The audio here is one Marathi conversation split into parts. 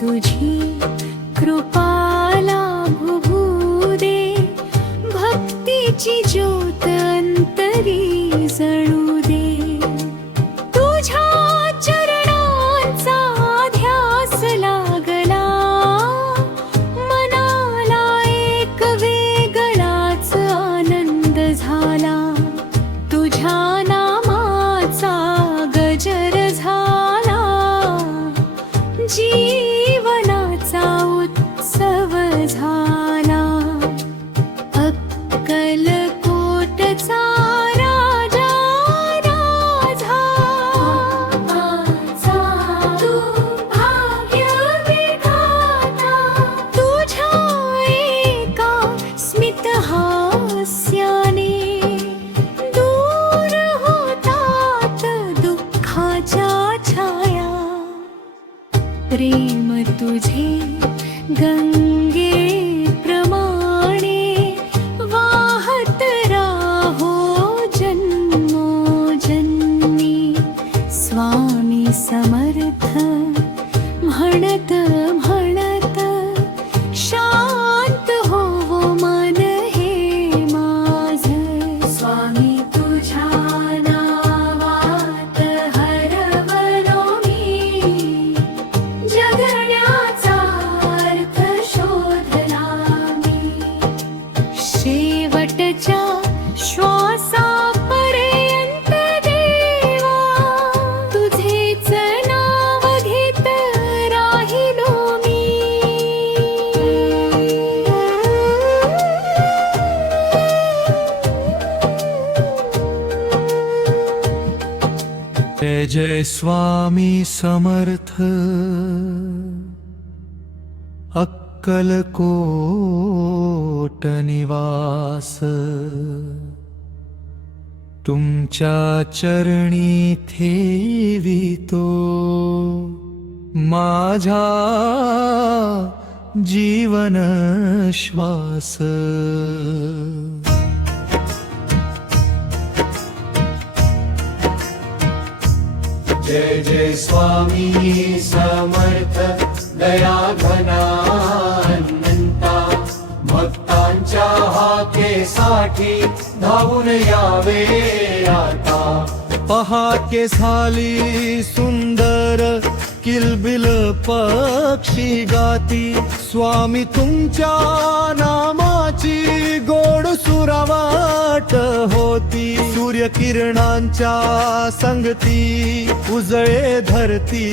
तुझी कृपा लाभू दे, भक्तीची ज्योत अंतरी जळू दे। तुझ्या चरणांचा ध्यास लागला, मनाला एक वेगळाच आनंद झाला। तुझ्या नामाचा गजर झाला, जीवनाचा उत्सव झाला। अक्कलकोटचा राजा राजा, तू भाग्य विधाता। तुझ्या एका स्मितहास्याने दूर होतात दुःखाच्या छाया। प्रेम तुझे गंगे प्रमाणे वाहत राहो जन्मोजन्मी। स्वामी समर्थ म्हणत म्हणत शांत होवो मन हे माझ। स्वामी तुझ्या नावात हरवलो मी, जगण्याचा अर्थ शोधला मी। शेवटच्या श्वासापर्यंत देवा, तुझेच नाव घेत राहिलो मी। जय जय स्वामी समर्थ। अक्कलकोट निवास, तुमच्या चरणी ठेवितो माझा जीवन श्वास। जय जय स्वामी समर्थ, दया घना अनंता। भक्तांच्या हाकेसाठी धावून यावे आता। पहाके झाली सुंदर किलबिल पक्षी गाती। स्वामी तुमच्या नामाची गोड सुरावाट होती। सूर्यकिरणांच्या संगती उजळे धरती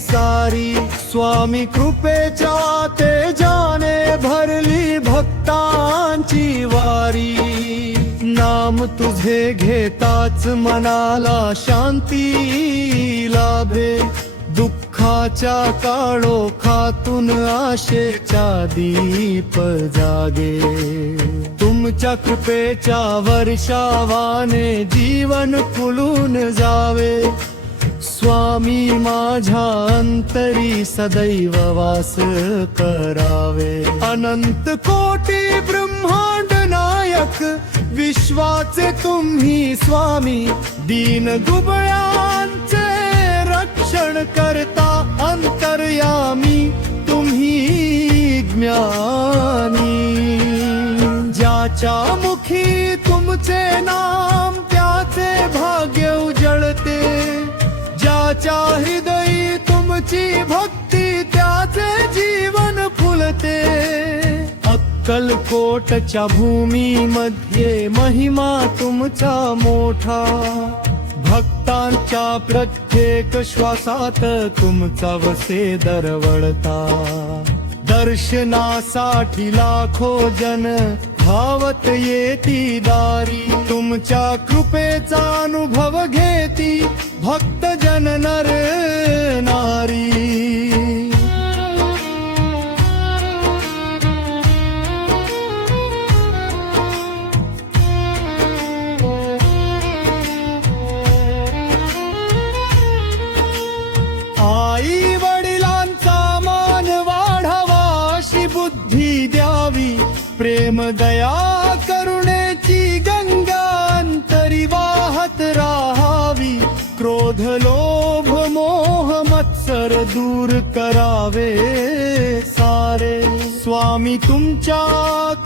सारी। स्वामी कृपेच्या तेजाने भरली भक्तांची वारी। नाम तुझे घेताच मनाला शांती लाभे। दुःखाच्या काळोखातून आशेचा दीप जागे। तुमच्या कृपेच्या वर्षावाने जीवन फुलून जावे। स्वामी माझ्या अंतरी सदैव वास करावे। अनंत कोटी ब्रह्मांड नायक विश्वाचे तुम्ही स्वामी। दीन दुबळ्यांचे रक्षण करता अंतर्यामी तुम्ही ज्ञानी। ज्याच्या मुखी तुमचे नाम त्याचे भाग्य उजळते। ज्याच्या हृदयी तुमची भक्ती त्याचे जीवन फुलते। अक्कलकोटच्या भूमीमध्ये महिमा तुमचा मोठा। भक्तांच्या प्रत्येक श्वासात तुमचा वसे दरवळता। दर्शनासाठी लाखो जन धावत येती दारी। तुमच्या कृपेचा अनुभव घेती भक्त जन नर नारी। आई वडिलांचा मान वाढावा अशी बुद्धी द्यावी। प्रेम दया करुणेची गंगा अंतरी वाहत राहावी। क्रोध लोभ मोह मत्सर दूर करावे सारे स्वामी तुमच्या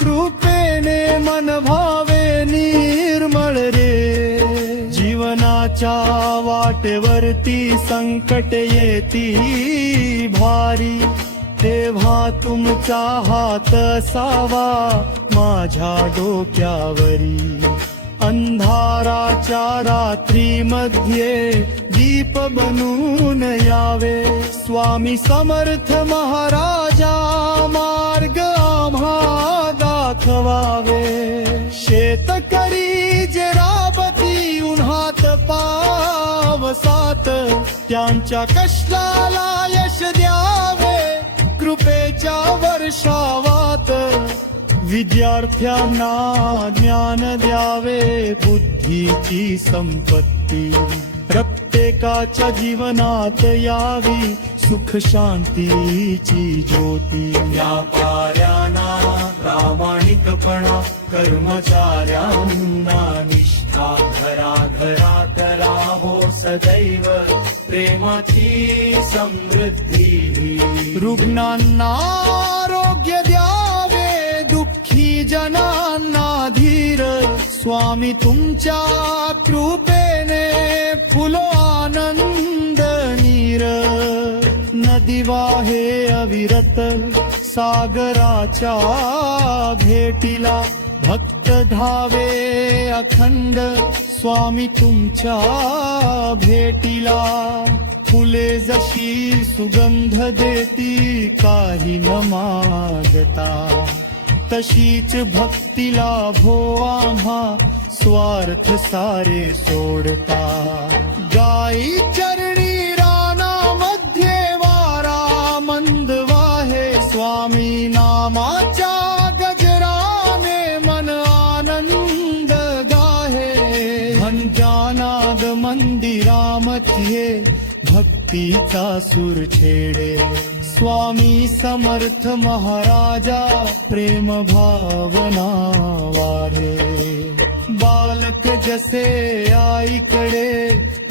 कृपेने मन भावे निर्मळ रे जीवनाच्या वाटेवरती संकट येती भारी तेव्हा तुमचा हात असावा माझ्या डोक्यावरी अंधाराच्या रात्री मध्ये दीप बनून यावे स्वामी समर्थ महाराजा मार्ग आम्हा दाखवावे शेतकरी जे राबती उन्हात पावसात त्यांच्या कष्टाला यश द्यावे कृपेच्या वर्षावात विद्यार्थ्यांना ज्ञान द्यावे बुद्धीची संपत्ती प्रत्येकाच्या जीवनात यावी सुख शांतीची ज्योती व्यापाऱ्यांना प्रामाणिकपणा कर्मचाऱ्यांना निष्ठा घराघरात राहो सदैव प्रेमाची समृद्धी रुग्णांना आरोग्य द्यावे दुःखी जनांना धीर स्वामी तुमच्या कृपेने फुलो आनंद नीर नदी वाहे अविरत सागराच्या भेटीला भक्त धावे अखंड स्वामी तुमच्या भेटीला फुले जशी सुगंध देती काही न मागता तशीच भक्तीला भो आम्हा स्वार्थ सारे सोडता गाई चरणी रानामध्ये वारा मंद वाहे स्वामी नामाच्या गजराने मन आनंद गाहे घंटानाद मंदिरामध्ये भक्तीचा सूर छेडे स्वामी समर्थ महाराजा प्रेम भावना वाढे बालक जसे आईकडे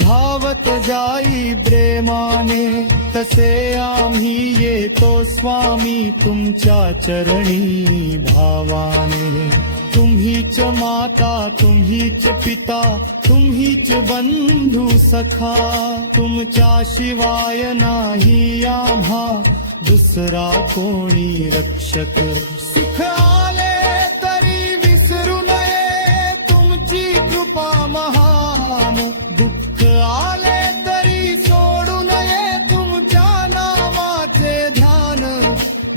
धावत जाई प्रेमाने तसे आम्ही येतो स्वामी तुमच्या चरणी भावाने तुम्हीच माता तुम्हीच पिता तुम्हीच बंधू सखा तुमच्या शिवाय नाही आम्हा दुसरा कोणी रक्षक सुख आले तरी विसरू नये तुमची कृपा महान दुःख आले तरी सोडू नये तुमच्या नामाचे ध्यान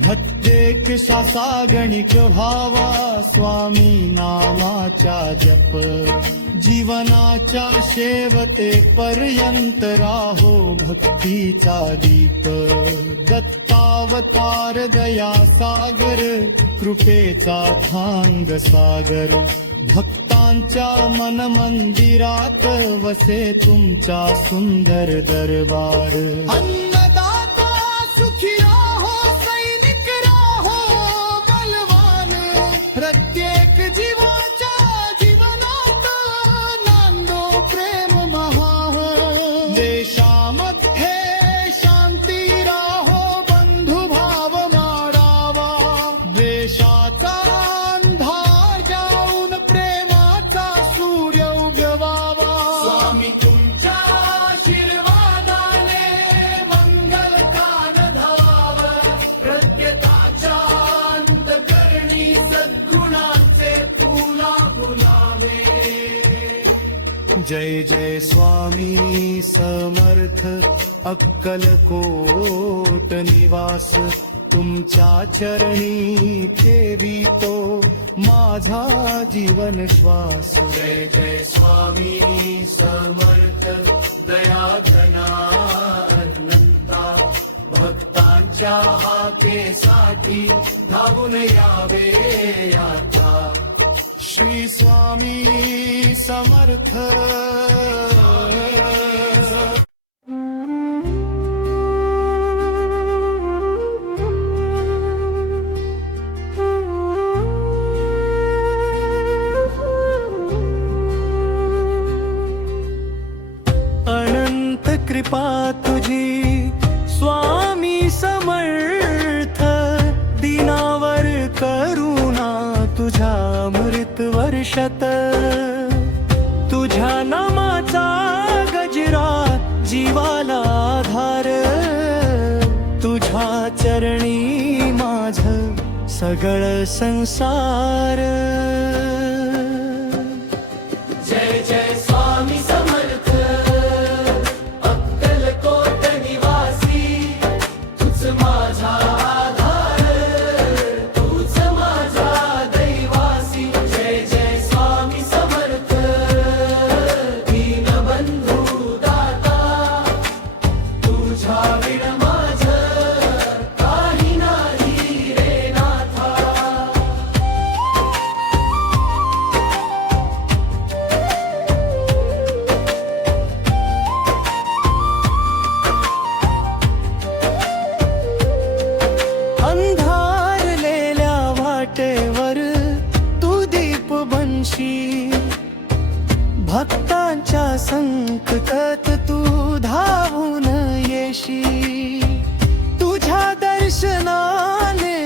प्रत्येक श्वासा गणिक व्हावा स्वामी नामाचा जप जीवनाच्या शेवटे पर्यंत राहो भक्तीचा दीप दत्तावतार दया सागर कृपेचा थांग सागर भक्तांच्या मन मंदिरात वसे तुमचा सुंदर दरबार अन्नदाता सुखी राहो सैनिक राहो बलवान प्रत्येक जीवाच्या जीवनात नांदो प्रेम महान देशामध्ये शांती राहो बंधुभाव माडावा द्वेषाचा अंधार जाऊन प्रेमाचा सूर्य उगवावा स्वामी तुमच्या आशीर्वादाने मंगल कान धाव प्रत्येकाच्या अंतकरणी सद्गुणांचे तुला बोलावे जय जय स्वामी समर्थ अक्कलकोट निवास तुमच्या चरणी ठेवितो माझा जीवन श्वास जय जय स्वामी समर्थ दया घना अनंता भक्तांच्या हाकेसाठी धावून यावे आता श्री स्वामी समर्थ अनंत कृपा तुझी स्वामी संकट तुझ्या नामाचा गजरा जीवाला आधार तुझ्या चरणी माझ सगळं संसार जय जय स्वामी समर्थ अक्कलकोट निवासी तुझ माझा आधार तूच माझा दैवासी जय जय स्वामी समर्थ दीनबंधू दाता तुझ्या विण माझ काही नाही रे नाथा अंधारलेल्या वाटेवर तू दीप बनशी भक्तांच्या संकटात तू धावून येशी तुझ्या दर्शनाने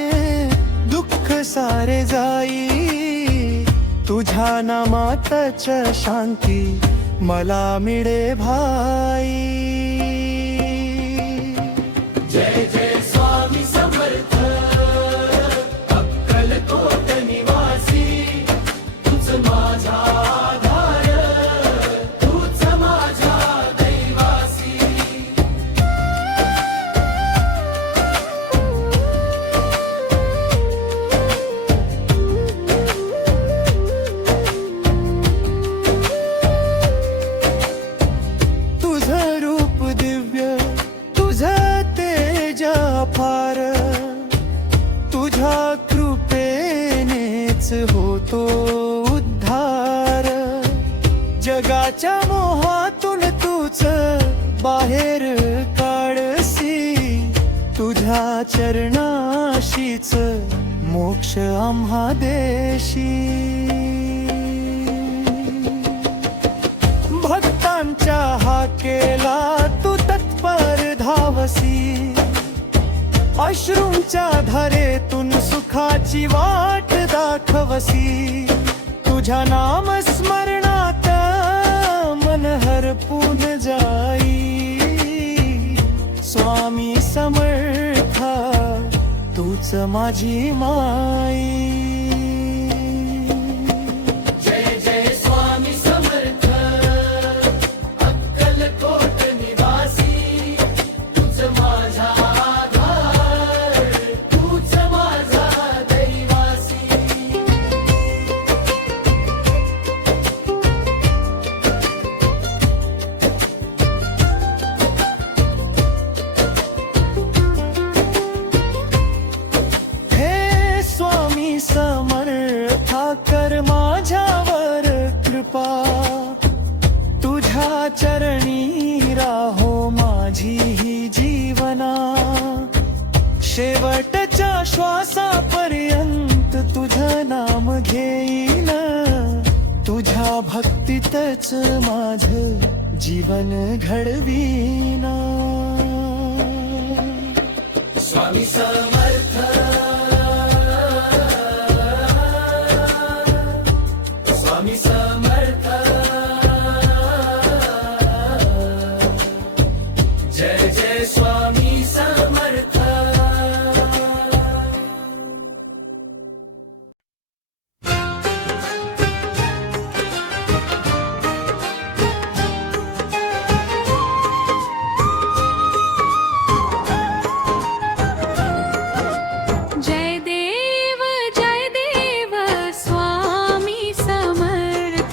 दुःख सारे जाई तुझ्या नामातच शांती मला मिळे भाई जय जय स्वामी समर्थ अक्कलकोट निवासी तुझ माझा आधार तूच माझा दैवासी तुझं रूप दिव्य तुझं तेज अपार तुझ्या कृपेनेच होतो उद्धार जगाच्या मोहातून तूच बाहेर काढसी तुझ्या चरणाशीच मोक्ष आम्हा देशी भक्तांच्या हाकेला तू तत्पर धावसी अश्रूंच्या धारेतून सुखाची वाट दाखवसी तुझ्या नाम स्मरणात मन हरपून जाई स्वामी समर्था तूच माझी माई जय जय स्वामी समर्थ अक्कलकोट निवासी तुझ माझा आधार तूच माझा दैवासी हे स्वामी समर्था कर माझ्यावर कृपा तुझ्या चरणी राहो माझी ही जीवना शेवटच्या श्वासापर्यंत तुझं नाम घेईन तुझ्या भक्तीतच माझ जीवन घडवीना स्वामी समर्थ स्वामी समर्थ जय जय स्वामी समर्थ जय देव स्वामी समर्थ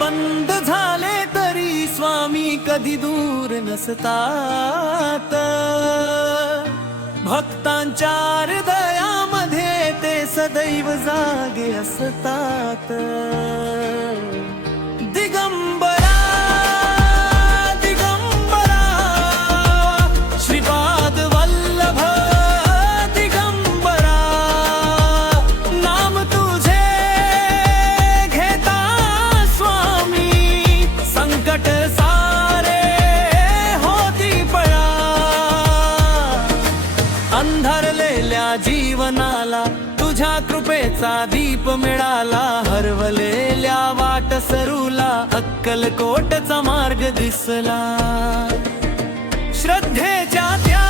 बंद झाले तरी स्वामी कधी दूर नसतात. भक्तांच्या हृदयामध्ये ते सदैव जागे असतात. दिगंबरा दिगंबरा श्रीपाद वल्लभ दिगंबरा, नाम तुझे घेता स्वामी संकट सारे होती पळा. अंधारलेल्या जीवनाला तुझ्या कृपेचा दीप मिळाला. हरवलेल्या वाट सरूला अक्कलकोटचा मार्ग दिसला. श्रद्धेच्या त्या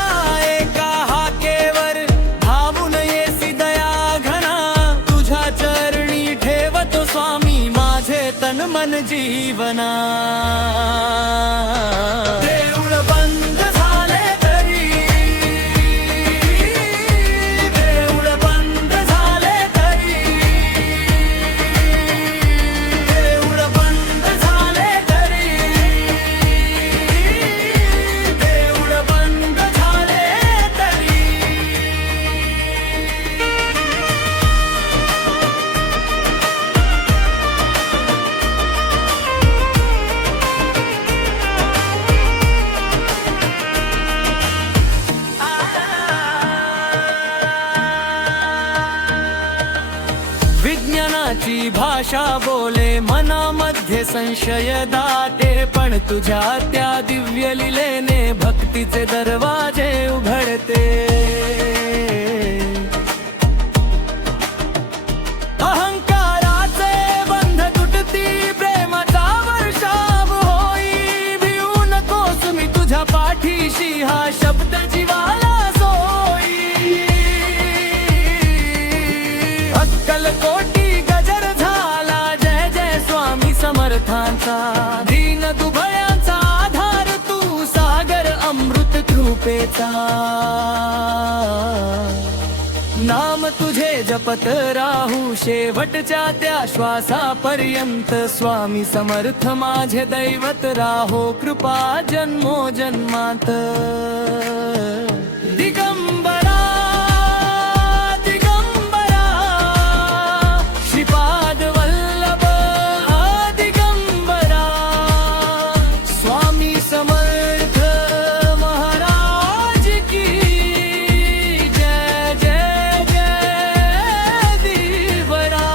एका हाकेवर धावून येसी दया घना. तुझ्या चरणी ठेवतो स्वामी माझे तन मन जीवना. देऊळ बंद झाले तरी, देऊळ बंद झाले तरी, देऊळ बंद झाले तरी, देऊळ बंद झाले तरी. विज्ञानाची भाषा बोले मनामध्ये संशय दाटे. पण तुझ्या त्या दिव्य लीलेने भक्तीचे दरवाजे उघडते. अहंकाराचे बंध तुटती, प्रेमाचा वर्षाव होई. भिवू नकोस मी तुझ्या पाठीशी, हा शब्द जीवाला सोई. अक्कलकोटी गजर झाला जय जय स्वामी समर्थांचा. दीन दुबळ्यांचा आधार तू, सागर अमृत कृपेचा. नाम तुझे जपत राहू शेवटच्या त्या श्वासापर्यंत. स्वामी समर्थ माझे दैवत, राहो कृपा जन्मो जन्मात. दिगंबरा दिगंबरा श्रीपाद वल्लभ दिगंबरा. स्वामी समर्थ महाराज की जय जय जय दिवरा.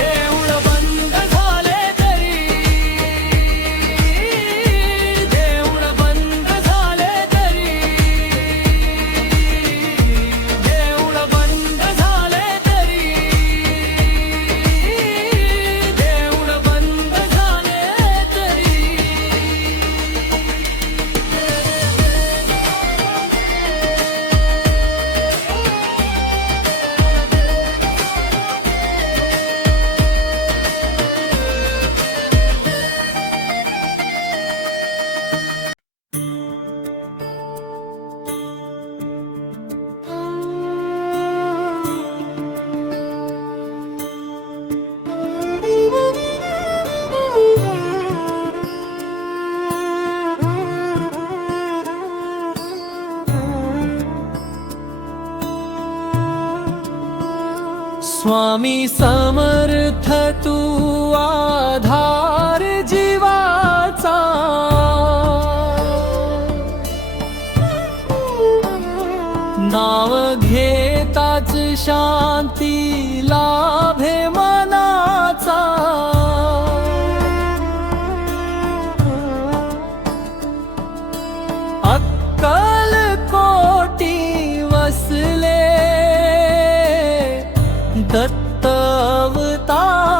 देऊळ बंद झाले तरी, देऊळ बंद झाले तरी, देऊळ बंद झाले तरी, देऊळ बंद झाले तरी. स्वामी समर्थ तू आधार जीवाचा. नाव घेताच शांती लाभे मनाचा. अक्कलकोटी वसले दत्त अवतार.